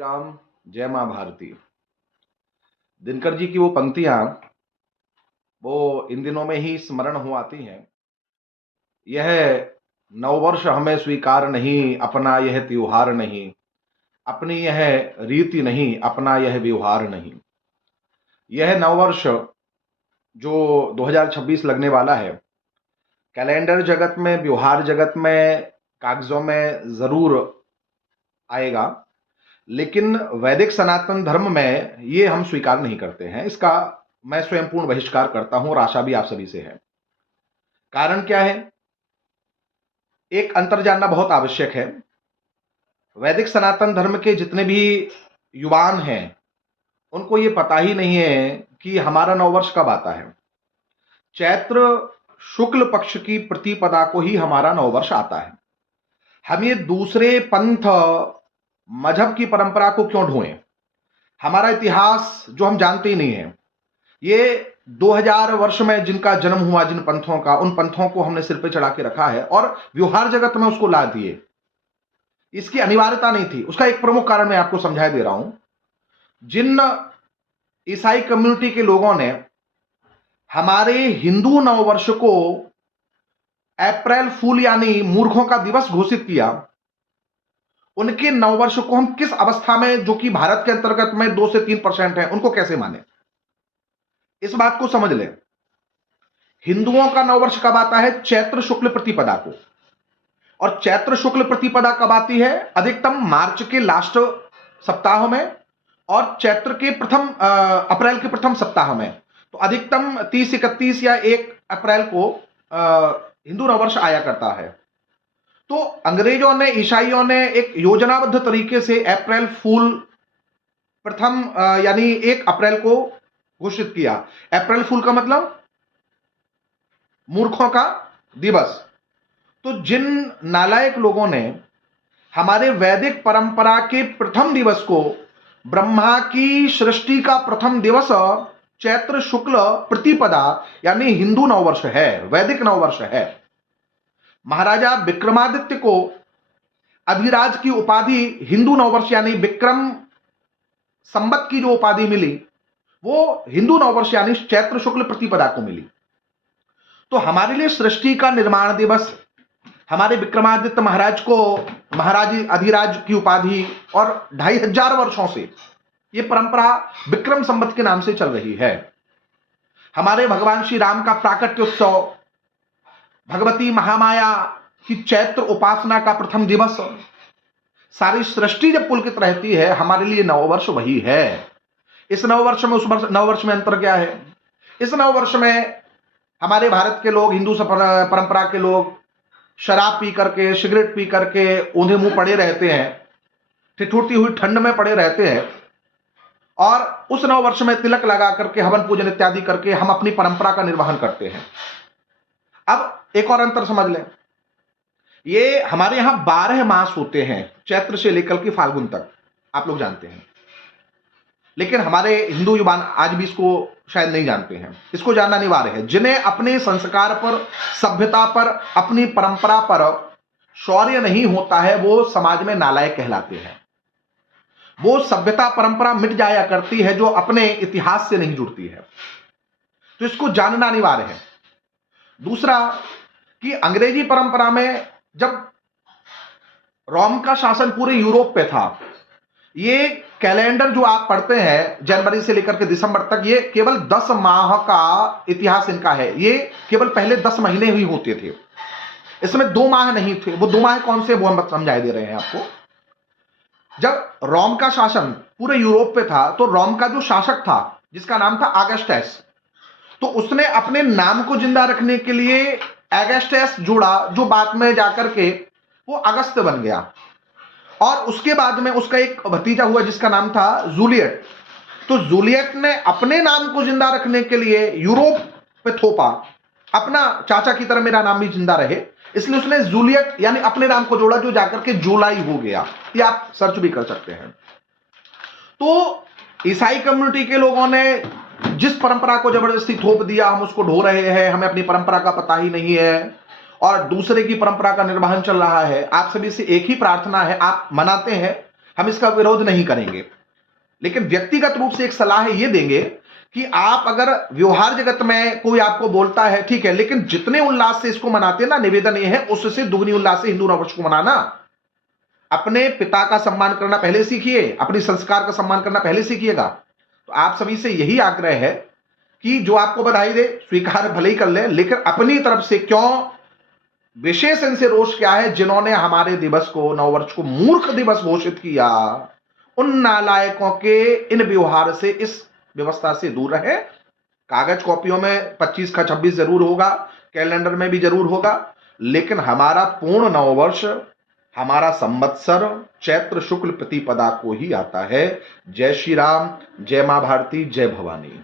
राम, जय माँ भारती। दिनकर जी की वो पंक्तियां वो इन दिनों में ही स्मरण हो आती हैं। यह नववर्ष हमें स्वीकार नहीं, अपना यह त्योहार नहीं, अपनी यह रीति नहीं, अपना यह व्यवहार नहीं। यह नववर्ष जो 2026 लगने वाला है, कैलेंडर जगत में, व्यवहार जगत में, कागजों में जरूर आएगा, लेकिन वैदिक सनातन धर्म में ये हम स्वीकार नहीं करते हैं। इसका मैं स्वयं पूर्ण बहिष्कार करता हूं और आशा भी आप सभी से है। कारण क्या है? एक अंतर जानना बहुत आवश्यक है। वैदिक सनातन धर्म के जितने भी युवान हैं, उनको ये पता ही नहीं है कि हमारा नववर्ष कब आता है। चैत्र शुक्ल पक्ष की प्रतिपदा को ही हमारा नववर्ष आता है। हम ये दूसरे पंथ मजहब की परंपरा को क्यों ढोएं? हमारा इतिहास जो हम जानते ही नहीं है, ये 2000 वर्ष में जिनका जन्म हुआ, जिन पंथों का, उन पंथों को हमने सिर पे चढ़ा के रखा है और व्यवहार जगत में उसको ला दिए। इसकी अनिवार्यता नहीं थी। उसका एक प्रमुख कारण मैं आपको समझा दे रहा हूं। जिन ईसाई कम्युनिटी के लोगों ने हमारे हिंदू नववर्ष को अप्रैल फूल यानी मूर्खों का दिवस घोषित किया, उनके नववर्ष को हम किस अवस्था में, जो कि भारत के अंतर्गत में 2 से 3% है, उनको कैसे माने? इस बात को समझ लें। हिंदुओं का नववर्ष कब आता है? चैत्र शुक्ल प्रतिपदा को। और चैत्र शुक्ल प्रतिपदा कब आती है? अधिकतम मार्च के लास्ट सप्ताह में और चैत्र के अप्रैल के प्रथम सप्ताह में। तो अधिकतम 30, 31 या 1 अप्रैल को हिंदू नववर्ष आया करता है। तो अंग्रेजों ने, ईसाइयों ने एक योजनाबद्ध तरीके से अप्रैल फूल प्रथम यानी 1 अप्रैल को घोषित किया। अप्रैल फूल का मतलब मूर्खों का दिवस। तो जिन नालायक लोगों ने हमारे वैदिक परंपरा के प्रथम दिवस को, ब्रह्मा की सृष्टि का प्रथम दिवस चैत्र शुक्ल प्रतिपदा यानी हिंदू नववर्ष है, वैदिक नववर्ष है। महाराजा विक्रमादित्य को अधिराज की उपाधि हिंदू नववर्ष यानी विक्रम संवत की जो उपाधि मिली, वो हिंदू नववर्ष यानी चैत्र शुक्ल प्रतिपदा को मिली। तो हमारे लिए सृष्टि का निर्माण दिवस, हमारे विक्रमादित्य महाराज को महाराज अधिराज की उपाधि, और 2500 वर्षों से यह परंपरा विक्रम संवत के नाम से चल रही है। हमारे भगवान श्री राम का प्राकट्य उत्सव, भगवती महामाया की चैत्र उपासना का प्रथम दिवस, सारी सृष्टि जब पुलकित रहती है, हमारे लिए नववर्ष वही है। इस नववर्ष में, उस नववर्ष में अंतर क्या है? इस नववर्ष में हमारे भारत के लोग, हिंदू परंपरा के लोग शराब पी करके, सिगरेट पी करके ऊंधे मुंह पड़े रहते हैं, ठिठुरती हुई ठंड में पड़े रहते हैं, और उस नववर्ष में तिलक लगा करके, हवन पूजन इत्यादि करके हम अपनी परंपरा का निर्वहन करते हैं। अब एक और अंतर समझ लें। ये हमारे यहां 12 मास होते हैं, चैत्र से लेकर के फाल्गुन तक, आप लोग जानते हैं। लेकिन हमारे हिंदू युवा आज भी इसको शायद नहीं जानते हैं। इसको जानना अनिवार्य है। जिन्हें अपने संस्कार पर, सभ्यता पर, अपनी परंपरा पर शौर्य नहीं होता है, वो समाज में नालायक कहलाते हैं। वो सभ्यता परंपरा मिट जाया करती है जो अपने इतिहास से नहीं जुड़ती है। तो इसको जानना अनिवार्य है। दूसरा कि अंग्रेजी परंपरा में जब रोम का शासन पूरे यूरोप पे था, ये कैलेंडर जो आप पढ़ते हैं जनवरी से लेकर के दिसंबर तक, ये केवल 10 माह का इतिहास इनका है। ये केवल पहले 10 महीने ही होते थे, इसमें 2 माह नहीं थे। वो 2 माह कौन से, वो हम समझाई दे रहे हैं आपको। जब रोम का शासन पूरे यूरोप पे था, तो रोम का जो शासक था, जिसका नाम था ऑगस्टस, तो उसने अपने नाम को जिंदा रखने के लिए ऑगस्टस जोड़ा, जो बाद में जाकर के वो अगस्त बन गया। और उसके बाद में उसका एक भतीजा हुआ जिसका नाम था जूलियट। तो जूलियट ने अपने नाम को जिंदा रखने के लिए यूरोप पे थोपा, अपना चाचा की तरह मेरा नाम भी जिंदा रहे, इसलिए उसने जूलियट यानी अपने नाम को जोड़ा, जो जाकर के जुलाई हो गया। ये आप सर्च भी कर सकते हैं। तो ईसाई कम्युनिटी के लोगों ने जिस परंपरा को जबरदस्ती थोप दिया, हम उसको ढो रहे हैं, हमें अपनी परंपरा का पता ही नहीं है और दूसरे की परंपरा का निर्वहन चल रहा है। आप सभी से एक ही प्रार्थना है, आप मनाते हैं हम इसका विरोध नहीं करेंगे, लेकिन व्यक्तिगत रूप से एक सलाह ये देंगे कि आप अगर व्यवहार जगत में कोई आपको बोलता है ठीक है, लेकिन जितने उल्लास से इसको मनाते हैं ना, निवेदन ये है उससे दुगनी उल्लास से हिंदू नववर्ष को मनाना। अपने पिता का सम्मान करना पहले सीखिए, अपनी संस्कार का सम्मान करना पहले सीखिएगा। तो आप सभी से यही आग्रह है कि जो आपको बधाई दे स्वीकार भले ही कर ले, लेकिन अपनी तरफ से क्यों, विशेष इनसे रोष क्या है जिन्होंने हमारे दिवस को, नववर्ष को मूर्ख दिवस घोषित किया। उन नालायकों के इन व्यवहार से, इस व्यवस्था से दूर रहे। कागज कॉपियों में 25 का 26 जरूर होगा, कैलेंडर में भी जरूर होगा, लेकिन हमारा पूर्ण नववर्ष, हमारा संवत्सर चैत्र शुक्ल प्रतिपदा को ही आता है। जय श्री राम, जय मां भारती, जय भवानी।